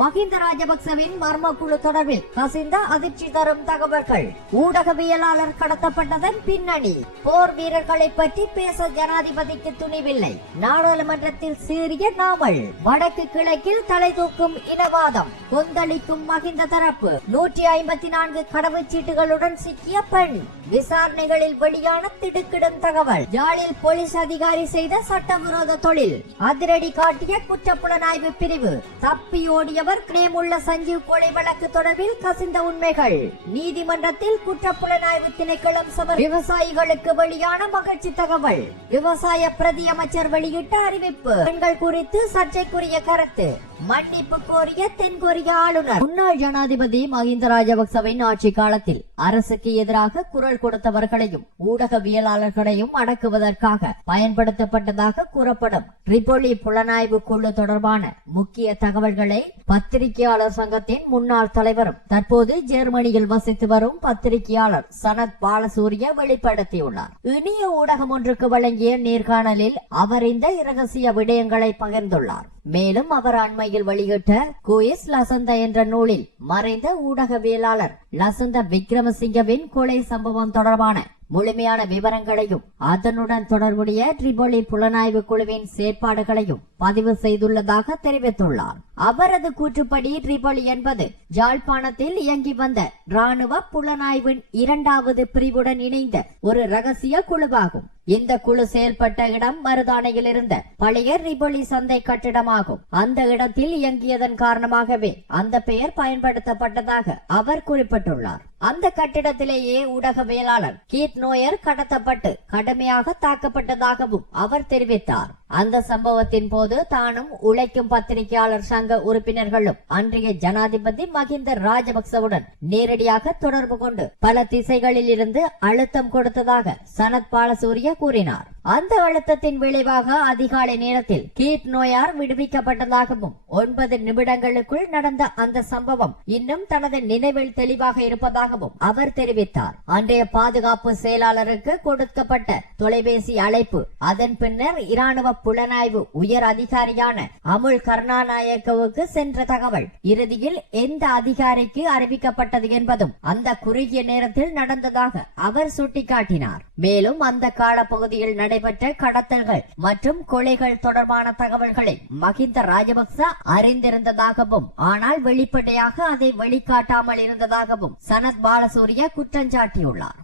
மஹிந்த ராஜபக்சவின் மர்ம குழு தொடர்பில் கசிந்த அதிர்ச்சி தரும் தகவல்கள். ஊடகவியலாளர் கடத்தப்பட்டதன் பின்னணி. போர் வீரர்களை பற்றி பேச ஜனாதிபதிக்கு துணிவில்லை. நாடாளுமன்றத்தில் சீறிய நாமல். வடக்கு கிழக்கில் தலை தூக்கும் இனவாதம். கொந்தளிக்கும் மஹிந்த தரப்பு. 154 கடவுச்சீட்டுகளுடன் சிக்கிய பெண். விசாரணைகளில் வெளியான திடுக்கிடும் தகவல். யாழில் போலீஸ் அதிகாரி செய்த சட்டவிரோத தொழில். அதிரடி காட்டிய குற்றப்புலனாய்வு பிரிவு. தப்பி ஓடியவர் கிரேமுள்ள சஞ்சீவ் கொலை வழக்கு தொடர்பில் கசிந்த உண்மைகள். நீதிமன்றத்தில் குற்றப்புலனாய்வு திணைக்களம் சபை. விவசாயிகளுக்கு வெளியான மகிழ்ச்சி தகவல். விவசாய பிரதி அமைச்சர் வெளியிட்ட அறிவிப்பு. பெண்கள் குறித்து சர்ச்சைக்குரிய கருத்து. மன்னிப்பு கோரிய தென்கொரிய ஆளுநர். முன்னாள் ஜனாதிபதி மஹிந்த ராஜபக்சவின் ஆட்சி காலத்தில் அரசுக்கு எதிராக குரல் கொடுத்தவர்களையும் ஊடகவியலாளர்களையும் அடக்குவதற்காக பயன்படுத்தப்பட்டதாக கூறப்படும் ட்ரிபோலி புலனாய்வு குழு தொடர்பான முக்கிய தகவல்களை பத்திரிகையாளர் சங்கத்தின் முன்னாள் தலைவரும் தற்போது ஜெர்மனியில் வசித்து வரும் பத்திரிகையாளர் சனத் பாலசூரிய வெளிப்படுத்தியுள்ளார். இனிய ஊடகம் ஒன்றுக்கு வழங்கிய நேர்காணலில் அவர் இந்த இரகசிய விடயங்களை பகிர்ந்துள்ளார். மேலும் அவர் அண்மையில் வெளியிட்ட குயிஸ் லசந்த என்ற நூலில் மறைந்த ஊடகவியலாளர் லசந்த விக்ரமசிங்கவின் கொலை சம்பவம் தொடர்பான முழுமையான விவரங்களையும் அதனுடன் தொடர்புடைய ட்ரிபோலி புலனாய்வு குழுவின் செயற்பாடுகளையும் பதிவு செய்துள்ளதாக தெரிவித்துள்ளார். அவரது கூற்றுப்படி ட்ரிபோலி என்பது யாழ்ப்பாணத்தில் இயங்கி வந்த ராணுவ புலனாய்வின் 2வது பிரிவுடன் இணைந்த ஒரு ரகசிய குழுவாகும். இந்த குழு செயல்பட்ட இடம் மருதானையில் இருந்த பழைய ட்ரிபோலி சந்தை கட்டிடமாகும். அந்த இடத்தில் இயங்கியதன் காரணமாகவே அந்த பெயர் பயன்படுத்தப்பட்டதாக அவர் குறிப்பிட்டுள்ளார். அந்த கட்டிடத்திலேயே ஊடகவியலாளர் கீத் நோயர் கடத்தப்பட்டு கடுமையாக தாக்கப்பட்டதாகவும் அவர் தெரிவித்தார். அந்த சம்பவத்தின் போது தானும் உழைக்கும் பத்திரிகையாளர் சங்க உறுப்பினர்களும் அன்றைய ஜனாதிபதி மஹிந்த ராஜபக்சவுடன் நேரடியாக தொடர்பு கொண்டு பல திசைகளில் இருந்து அழுத்தம் கொடுத்ததாக சனத் பாலசூரிய கூறினார். அந்த அழுத்தத்தின் விளைவாக அதிகாலை நேரத்தில் கீத் நோயார் விடுவிக்கப்பட்டதாகவும் 9 நிமிடங்களுக்குள் நடந்த அந்த சம்பவம் இன்னும் தனது நினைவில் தெளிவாக இருப்பதாகவும் அவர் தெரிவித்தார். அன்றைய பாதுகாப்பு செயலாளருக்கு கொடுக்கப்பட்ட தொலைபேசி அழைப்பு அதன் பின்னர் இராணுவ புலனாய்வு உயர் அதிகாரியான அமுல் கருணாநாயக்கவுக்கு சென்ற தகவல் இறுதியில் எந்த அதிகாரிக்கு அறிவிக்கப்பட்டது என்பதும் அந்த குறுகிய நேரத்தில் நடந்ததாக அவர் சுட்டிக்காட்டினார். மேலும் அந்த காலப்பகுதியில் நடைபெற்ற கடத்தல்கள் மற்றும் கொலைகள் தொடர்பான தகவல்களை மஹிந்த ராஜபக்ச அறிந்திருந்ததாகவும் ஆனால் வெளிப்படையாக அதை வெளிக்காட்டாமல் இருந்ததாகவும் சனத் பாலசூரிய குற்றஞ்சாட்டியுள்ளார்.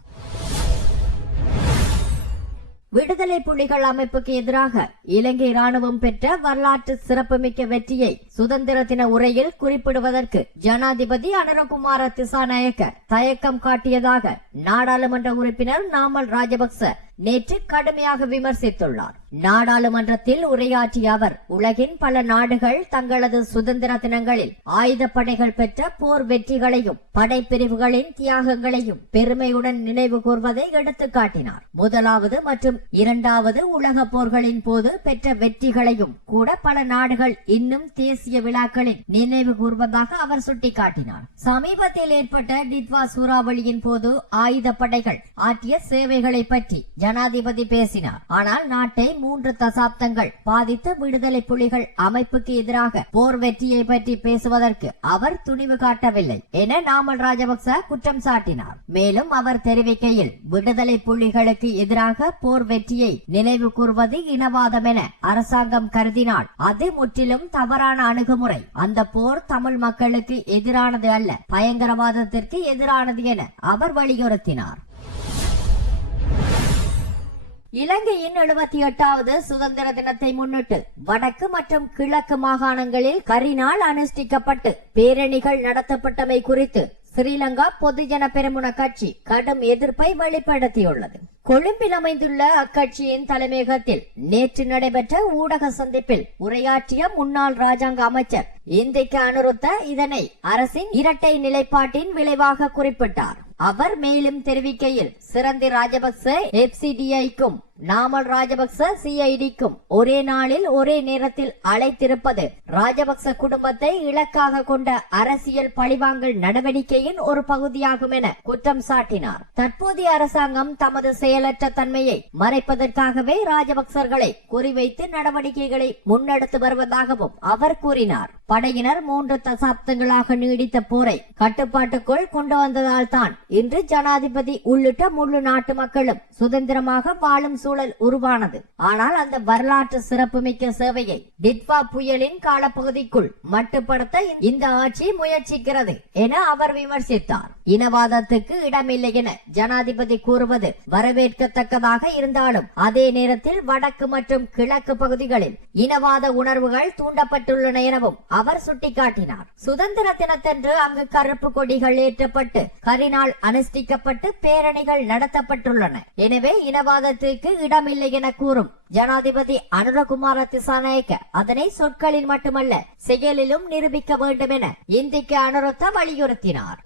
விடுதலை புலிகள் அமைப்புக்கு எதிராக இலங்கை ராணுவம் பெற்ற வரலாற்று சிறப்புமிக்க வெற்றியை சுதந்திர தின உரையில் குறிப்பிடுவதற்கு ஜனாதிபதி அனுரகுமார திசாநாயக்க தயக்கம் காட்டியதாக நாடாளுமன்ற உறுப்பினர் நாமல் ராஜபக்ச நேற்று கடுமையாக விமர்சித்துள்ளார். நாடாளுமன்றத்தில் உரையாற்றிய அவர் உலகின் பல நாடுகள் தங்களது சுதந்திர தினங்களில் ஆயுதப்படைகள் பெற்ற போர் வெற்றிகளையும் படைப்பிரிவுகளின் தியாகங்களையும் பெருமையுடன் நினைவு கூர்வதை எடுத்துக் காட்டினார். 1வது மற்றும் 2வது உலக போர்களின் போது பெற்ற வெற்றிகளையும் கூட பல நாடுகள் இன்னும் தேசிய விழாக்களில் நினைவு கூர்வதாக அவர் சுட்டிக்காட்டினார். சமீபத்தில் ஏற்பட்ட டிட்வா சூறாவளியின் போது ஆயுதப்படைகள் ஆற்றிய சேவைகளை பற்றி ஜனாதிபதி பேசினார். ஆனால் நாட்டை 3 தசாப்தங்கள் பாதித்த விடுதலை புலிகள் அமைப்புக்கு எதிராக போர் வெற்றியை பற்றி பேசுவதற்கு அவர் துணிவு காட்டவில்லை என நாமல் ராஜபக்ச குற்றம் சாட்டினார். மேலும் அவர் தெரிவிக்கையில் விடுதலை புலிகளுக்கு எதிராக போர் வெற்றியை நினைவு கூர்வது இனவாதம் என அரசாங்கம் கருதினால் அது முற்றிலும் தவறான அணுகுமுறை. அந்த போர் தமிழ் மக்களுக்கு எதிரானது அல்ல, பயங்கரவாதத்திற்கு எதிரானது என அவர் வலியுறுத்தினார். இலங்கையின் 78வது சுதந்திர தினத்தை முன்னிட்டு வடக்கு மற்றும் கிழக்கு மாகாணங்களில் கரிநாள் அனுஷ்டிக்கப்பட்டு பேரணிகள் நடத்தப்பட்டமை குறித்து ஸ்ரீலங்கா பொதுஜன பெரமுன கட்சி கடும் எதிர்ப்பை வெளிப்படுத்தியுள்ளது. கொழும்பில் அமைந்துள்ள அக்கட்சியின் தலைமையகத்தில் நேற்று நடைபெற்ற ஊடக சந்திப்பில் உரையாற்றிய முன்னாள் ராஜாங்க அமைச்சர் இந்திக்கு அனுருத்த இதனை அரசின் இரட்டை நிலைப்பாட்டின் விளைவாக குறிப்பிட்டார். அவர் மேலும் தெரிவிக்கையில் சிரந்தி ராஜபக்ச எப்சிடிஐக்கும் நாமல் ராஜபக்ச சிஐடிக்கும் ஒரே நாளில் ஒரே நேரத்தில் அழைத்திருப்பது ராஜபக்ச குடும்பத்தை இலக்காக கொண்ட அரசியல் பழிவாங்கல் நடவடிக்கையின் ஒரு பகுதியாகும் என குற்றம் சாட்டினார். தற்போதைய அரசாங்கம் தமது செயலற்ற தன்மையை மறைப்பதற்காகவே ராஜபக்சர்களை குறிவைத்து நடவடிக்கைகளை முன்னெடுத்து வருவதாகவும் அவர் கூறினார். படையினர் 3 தசாப்தங்களாக நீடித்த போரை கட்டுப்பாட்டுக்குள் கொண்டு வந்ததால் தான் இன்று ஜனாதிபதி உள்ளிட்ட முழு நாட்டு மக்களும் சுதந்திரமாக வாழும் சூழல் உருவானது. ஆனால் அந்த வரலாற்று சிறப்புமிக்க சேவையை டிட்வா புயலின் காலப்பகுதிக்குள் மட்டுப்படுத்த இந்த ஆட்சி முயற்சிக்கிறது என அவர் விமர்சித்தார். இனவாதத்துக்கு இடமில்லை என ஜனாதிபதி கூறுவது வரவேற்கத்தக்கதாக இருந்தாலும் அதே நேரத்தில் வடக்கு மற்றும் கிழக்கு பகுதிகளில் இனவாத உணர்வுகள் தூண்டப்பட்டுள்ளன எனவும் அவர் சுட்டிக்காட்டினார். சுதந்திர தினத்தன்று அங்கு கருப்பு கொடிகள் ஏற்றப்பட்டு கரிநாள் அனுஷ்டிக்கப்பட்டு பேரணிகள் நடத்தப்பட்டுள்ளன. எனவே இனவாதத்திற்கு இடமில்லை என கூறும் ஜனாதிபதி அனுரகுமார திசாநாயக்க அதனை சொற்களில் மட்டுமல்ல செயலிலும் நிரூபிக்க வேண்டும் என இந்திக்கு அனுரத்த வலியுறுத்தினார்.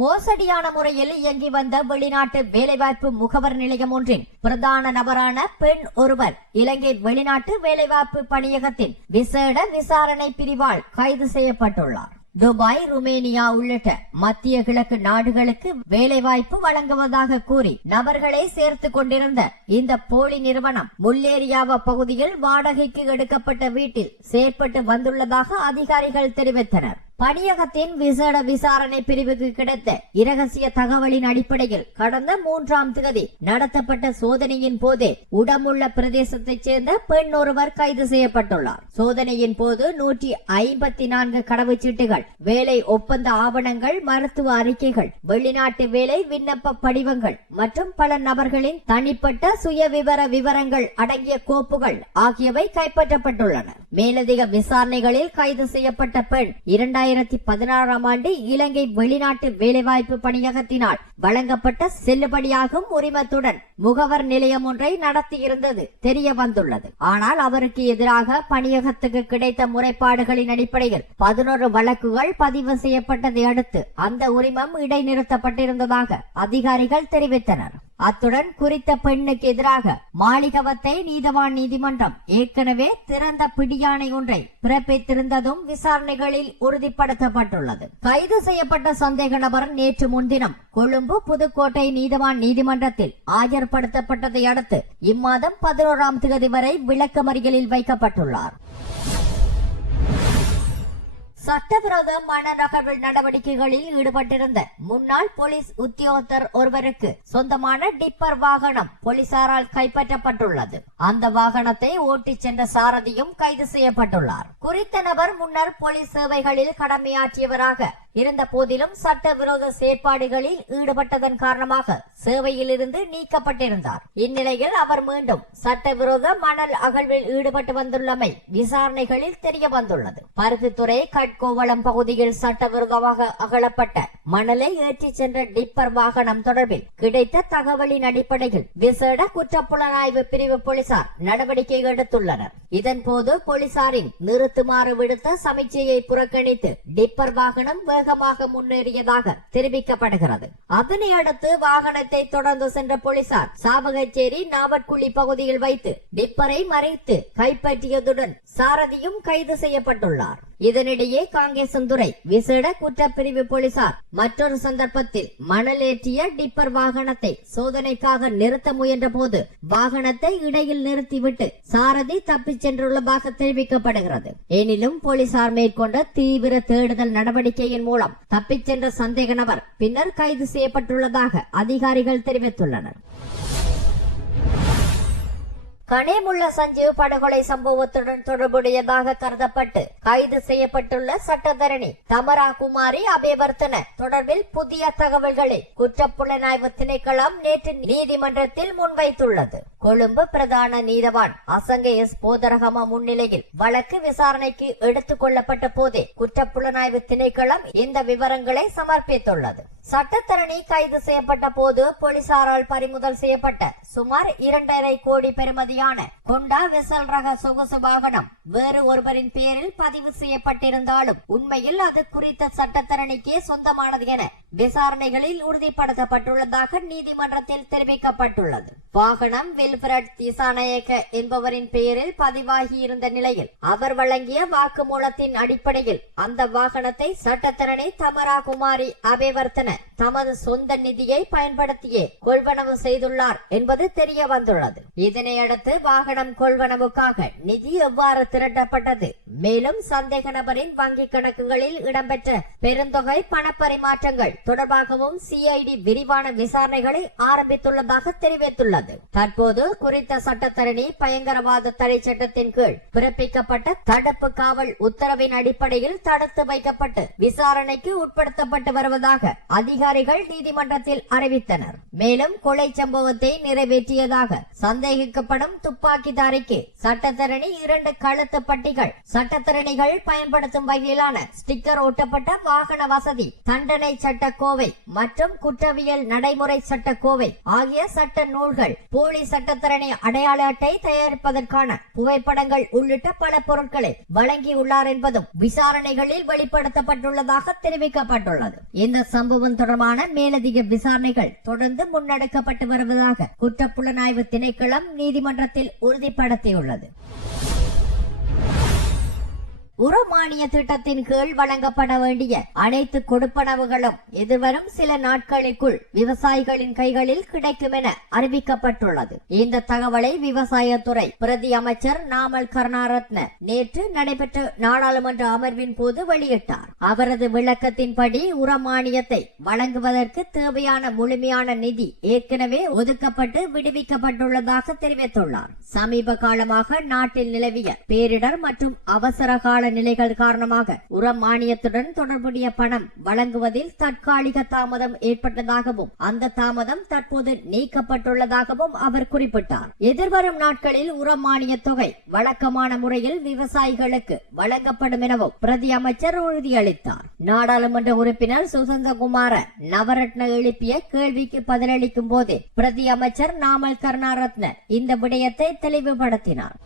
மோசடியான முறையில் இயங்கி வந்த வெளிநாட்டு வேலைவாய்ப்பு முகவர் நிலையம் ஒன்றின் பிரதான நபரான பெண் ஒருவர் இலங்கை வெளிநாட்டு வேலைவாய்ப்பு பணியகத்தின் விசேட விசாரணை பிரிவால் கைது செய்யப்பட்டுள்ளார். துபாய், ருமேனியா உள்ளிட்ட மத்திய கிழக்கு நாடுகளுக்கு வேலைவாய்ப்பு வழங்குவதாக கூறி நபர்களை சேர்த்து கொண்டிருந்த இந்த போலி நிறுவனம் முல்லேரியாவ பகுதியில் வாடகைக்கு எடுக்கப்பட்ட வீட்டில் செயற்பட்டு வந்துள்ளதாக அதிகாரிகள் தெரிவித்தனர். பணியகத்தின் விசேட விசாரணை பிரிவுக்கு கிடைத்த இரகசிய தகவலின் அடிப்படையில் கடந்த 3ஆம் தேதி நடத்தப்பட்ட சோதனையின் போது உடமுள்ள பிரதேசத்தைச் சேர்ந்த பெண் ஒருவர் கைது செய்யப்பட்டுள்ளார். சோதனையின் போது 154 கடவுச்சீட்டுகள், வேலை ஒப்பந்த ஆவணங்கள், மருத்துவ அறிக்கைகள், வெளிநாட்டு வேலை விண்ணப்ப படிவங்கள் மற்றும் பல நபர்களின் தனிப்பட்ட சுயவிவர விவரங்கள் அடங்கிய கோப்புகள் ஆகியவை கைப்பற்றப்பட்டுள்ளன. மேலதிக விசாரணைகளில் கைது செய்யப்பட்ட பெண் 2016ஆம் ஆண்டு இலங்கை வெளிநாட்டு வேலைவாய்ப்பு பணியகத்தினால் வழங்கப்பட்ட செல்லுபடியாகும் உரிமத்துடன் முகவர் நிலையம் ஒன்றை நடத்தியிருந்தது தெரிய வந்துள்ளது. ஆனால் அவருக்கு எதிராக பணியகத்துக்கு கிடைத்த முறைப்பாடுகளின் அடிப்படையில் 11 வழக்குகள் பதிவு செய்யப்பட்டதை அடுத்து அந்த உரிமம் இடைநிறுத்தப்பட்டிருந்ததாக அதிகாரிகள் தெரிவித்தனர். அத்துடன் குறித்த பெண்ணுக்கு எதிராக மாளிகவத்தை நீதவான் நீதிமன்றம் ஏற்கனவே திறந்த பிடியாணை ஒன்றை பிறப்பித்திருந்ததும் விசாரணைகளில் உறுதிப்படுத்தப்பட்டுள்ளது. கைது செய்யப்பட்ட சந்தேக நபர் நேற்று முன்தினம் கொழும்பு புதுக்கோட்டை நீதவான் நீதிமன்றத்தில் ஆஜர்படுத்தப்பட்டதை அடுத்து இம்மாதம் 11ஆம் தேதி வரை விளக்கமறியலில் வைக்கப்பட்டுள்ளார். சட்டவிரோத மண நகர்வு நடவடிக்கைகளில் ஈடுபட்டிருந்த முன்னாள் போலீஸ் உத்தியோகத்தர் ஒருவருக்கு சொந்தமான டிப்பர் வாகனம் போலீசாரால் கைப்பற்றப்பட்டுள்ளது. அந்த வாகனத்தை ஓட்டிச் சென்ற சாரதியும் கைது செய்யப்பட்டுள்ளார். குறித்த நபர் முன்னர் போலீஸ் சேவைகளில் கடமையாற்றியவராக இருந்த போதிலும் சட்டவிரோத செயற்பாடுகளில் ஈடுபட்டதன் காரணமாக சேவையில் இருந்து நீக்கப்பட்டிருந்தார். இந்நிலையில் அவர் மீண்டும் சட்டவிரோத மணல் அகழ்வில் ஈடுபட்டு வந்துள்ளமை விசாரணைகளில் தெரிய வந்துள்ளது. பருத்தித்துறை கட்கோவளம் பகுதியில் சட்டவிரோதமாக அகழப்பட்ட மணலை ஏற்றிச் சென்ற டிப்பர் வாகனம் தொடர்பில் கிடைத்த தகவலின் அடிப்படையில் விசேட குற்றப்புலனாய்வு பிரிவு போலீசார் நடவடிக்கை எடுத்துள்ளனர். இதன்போது போலீசாரின் நிறுத்துமாறு விடுத்த சமிச்சையை புறக்கணித்து டிப்பர் வாகனம் வேகமாக முன்னேறியதாக தெரிவிக்கப்படுகிறது. அதனை அடுத்து வாகனத்தை தொடர்ந்து சென்ற போலீசார் சாவகச்சேரி நாவட்குழி பகுதியில் வைத்து டிப்பரை மறைத்து கைப்பற்றியதுடன் சாரதியும் கைது செய்யப்பட்டுள்ளார். இதனிடையே காங்கேசந்துறை விசேட குற்றப்பிரிவு போலீசார் மற்றொரு சந்தர்ப்பத்தில் மணலேற்றிய டிப்பர் வாகனத்தை சோதனைக்காக நிறுத்த முயன்ற போது வாகனத்தை இடையில் நிறுத்திவிட்டு சாரதி தப்பிச் சென்றுள்ளதாக தெரிவிக்கப்படுகிறது. எனினும் போலீசார் மேற்கொண்ட தீவிர தேடுதல் நடவடிக்கையின் மூலம் தப்பிச் சென்ற சந்தேக நபர் பின்னர் கைது செய்யப்பட்டுள்ளதாக அதிகாரிகள் தெரிவித்துள்ளனர். கனேமுள்ள சஞ்சீவ் படுகொலை சம்பவத்துடன் தொடர்புடையதாக கருதப்பட்டு கைது செய்யப்பட்டுள்ள சட்டத்தரணி தமரா குமாரி அபேவர்த்தன தொடர்பில் புதிய தகவல்களை குற்றப்புலனாய்வு திணைக்களம் நேற்று நீதிமன்றத்தில் முன்வைத்துள்ளது. கொழும்பு பிரதான நீதவான் அசங்க எஸ் போதரகம முன்னிலையில் வழக்கு விசாரணைக்கு எடுத்துக் கொள்ளப்பட்ட போதே குற்றப்புலனாய்வு திணைக்களம் இந்த விவரங்களை சமர்ப்பித்துள்ளது. சட்டத்தரணி கைது செய்யப்பட்ட போது போலீசாரால் பறிமுதல் செய்யப்பட்ட சுமார் 2.5 கோடி பெறுமதியான கொண்டா வெசல் ரக சொகுசு வாகனம் வேறு ஒருவரின் பேரில் பதிவு செய்யப்பட்டிருந்தாலும் உண்மையில் அது குறித்த சட்டத்தரணிக்கே சொந்தமானது என விசாரணைகளில் உறுதிப்படுத்தப்பட்டுள்ளதாக நீதிமன்றத்தில் தெரிவிக்கப்பட்டுள்ளது. வாகனம் வில்ஃபிரட் திசாநாயக்க என்பவரின் பெயரில் பதிவாகி இருந்த நிலையில் அவர் வழங்கிய வாக்குமூலத்தின் அடிப்படையில் அந்த வாகனத்தை சட்டத்தரணி தமரா குமாரி அபேவர்த்தன தமது சொந்த நிதியை பயன்படுத்தியே கொள்வனவு செய்துள்ளார் என்பது தெரிய வந்துள்ளது. இதனையடுத்து வாகனம் கொள்வனவுக்காக நிதி எவ்வாறு திரட்டப்பட்டது, மேலும் சந்தேக நபரின் வங்கிக் கணக்குகளில் இடம்பெற்ற பெருந்தொகை பணப்பரிமாற்றங்கள் தொடர்பாகவும் சிஐடி விரிவான விசாரணைகளை ஆரம்பித்துள்ளதாக தெரிவித்துள்ளது. தற்போது குறித்த சட்டத்தரணி பயங்கரவாத தடை சட்டத்தின் கீழ் பிறப்பிக்கப்பட்ட தடுப்பு காவல் உத்தரவின் அடிப்படையில் தடுத்து வைக்கப்பட்டு விசாரணைக்கு உட்படுத்தப்பட்டு வருவதாக அதிகாரிகள் நீதிமன்றத்தில் அறிவித்தனர். மேலும் கொலை சம்பவத்தை நிறைவேற்றியதாக சந்தேகிக்கப்படும் துப்பாக்கிதாரிக்கு சட்டத்தரணி 2 கழுத்து பட்டிகள், சட்டத்தரணிகள் பயன்படுத்தும் வகையிலான ஸ்டிக்கர் ஒட்டப்பட்ட வாகன வசதி, தண்டனை சட்ட கோவை மற்றும் குற்றவியல் நடைமுறை சட்ட கோவை ஆகிய சட்ட நூல்கள், போலி சட்டத்தரணி அடையாள அட்டை தயாரிப்பதற்கான புகைப்படங்கள் உள்ளிட்ட பல பொருட்களை வழங்கியுள்ளார் என்பதும் விசாரணைகளில் வெளிப்படுத்தப்பட்டுள்ளதாக தெரிவிக்கப்பட்டுள்ளது. இந்த சம்பவம் தொடர்பான மேலதிக விசாரணைகள் தொடர்ந்து முன்னெடுக்கப்பட்டு வருவதாக குற்றப்புலனாய்வு திணைக்களம் நீதிமன்றத்தில் உறுதிப்படுத்தியுள்ளது. உரமானிய திட்டத்தின் கீழ் வழங்கப்பட வேண்டிய அனைத்து கொடுப்பனவுகளும் எதிர்வரும் சில நாட்களுக்குள் விவசாயிகளின் கைகளில் கிடைக்கும் என அறிவிக்கப்பட்டுள்ளது. இந்த தகவலை விவசாயத்துறை பிரதி அமைச்சர் நாமல் கருணாரத்ன நேற்று நடைபெற்ற நாடாளுமன்ற அமர்வின் போது வெளியிட்டார். அவரது விளக்கத்தின்படி உரமானியத்தை வழங்குவதற்கு தேவையான முழுமையான நிதி ஏற்கனவே ஒதுக்கப்பட்டு விடுவிக்கப்பட்டுள்ளதாக தெரிவித்துள்ளார். சமீப காலமாக நாட்டில் நிலவிய பேரிடர் மற்றும் அவசர கால நிலைகள் காரணமாக உரம் மானியத்துடன் தொடர்புடைய பணம் வழங்குவதில் தற்காலிக தாமதம் ஏற்பட்டதாகவும் அந்த தாமதம் தற்போது நீக்கப்பட்டுள்ளதாகவும் அவர் குறிப்பிட்டார். எதிர்வரும் நாட்களில் உரம் மானிய தொகை வழக்கமான முறையில் விவசாயிகளுக்கு வழங்கப்படும் எனவும் பிரதி அமைச்சர் உறுதியளித்தார். நாடாளுமன்ற உறுப்பினர் சுசந்தகுமார நவரத்ன எழுப்பிய கேள்விக்கு பதிலளிக்கும் போதே பிரதி அமைச்சர் நாமல் கருணாரத்ன இந்த விடயத்தை தெளிவுபடுத்தினார்.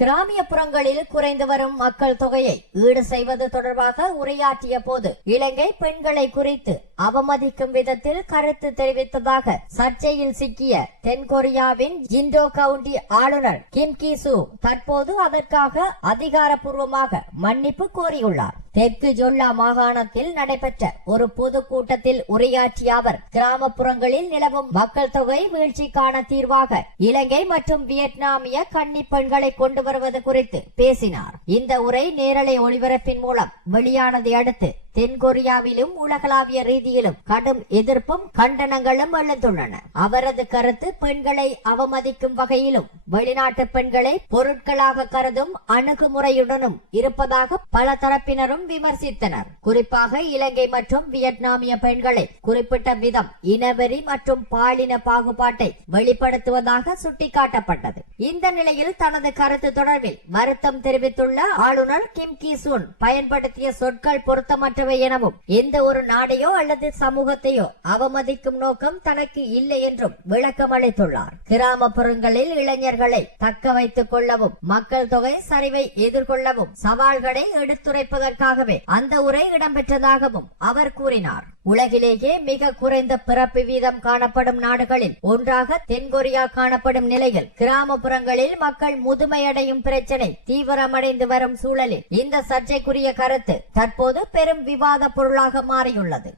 கிராமியப்புறங்களில் குறைந்து வரும் மக்கள் தொகையை ஈடு செய்வது தொடர்பாக உரையாற்றிய போது இலங்கை பெண்களை குறித்து அவமதிக்கும் விதத்தில் கருத்து தெரிவித்ததாக சர்ச்சையில் சிக்கிய தென்கொரியாவின் ஜிண்டோ கவுண்டி ஆளுநர் கிம் கி சூ தற்போது அதற்காக அதிகாரப்பூர்வமாக மன்னிப்பு கோரியுள்ளார். தெற்கு ஜொல்லா மாகாணத்தில் நடைபெற்ற ஒரு பொதுக்கூட்டத்தில் உரையாற்றிய அவர் கிராமப்புறங்களில் நிலவும் மக்கள் தொகை வீழ்ச்சிக்கான தீர்வாக இலங்கை மற்றும் வியட்நாமிய கன்னி பெண்களை கொண்டு வருவது குறித்து பேசினார். இந்த உரை நேரலை ஒளிபரப்பின் மூலம் வெளியானதை அடுத்து தென்கொரியாவிலும் உலகளாவிய ரீதியிலும் கடும் எதிர்ப்பும் கண்டனங்களும் எழுந்துள்ளன. அவரது கருத்து பெண்களை அவமதிக்கும் வகையிலும் வெளிநாட்டு பெண்களை பொருட்களாக கருதும் அணுகுமுறையுடனும் இருப்பதாக பல தரப்பினரும் விமர்சித்தனர். குறிப்பாக இலங்கை மற்றும் வியட்நாமிய பெண்களை குறிப்பிட்ட விதம் இனவெறி மற்றும் பாலின பாகுபாட்டை வெளிப்படுத்துவதாக சுட்டிக்காட்டப்பட்டது. இந்த நிலையில் தனது கருத்து தொடர்பில் வருத்தம் தெரிவித்துள்ள ஆளுநர் கிம் கி சூன் பயன்படுத்திய சொற்கள் பொருத்தமற்ற எனவும் எந்த ஒரு நாடையோ அல்லது சமூகத்தையோ அவமதிக்கும் நோக்கம் தனக்கு இல்லை என்றும் விளக்கம் அளித்துள்ளார். கிராமப்புறங்களில் இளைஞர்களை தக்க வைத்துக் கொள்ளவும் மக்கள் தொகை சரிவை எதிர்கொள்ளவும் சவால்களை எடுத்துரைப்பதற்காகவே அந்த உரை இடம்பெற்றதாகவும் அவர் கூறினார். உலகிலேயே மிக குறைந்த பிறப்பு வீதம் காணப்படும் நாடுகளில் ஒன்றாக தென்கொரியா காணப்படும் நிலையில் கிராமப்புறங்களில் மக்கள் முதுமையடையும் பிரச்சனை தீவிரமடைந்து வரும் சூழலில் இந்த சர்ச்சைக்குரிய கருத்து தற்போது பெரும் விவாத பொருளாக மாறியுள்ளது.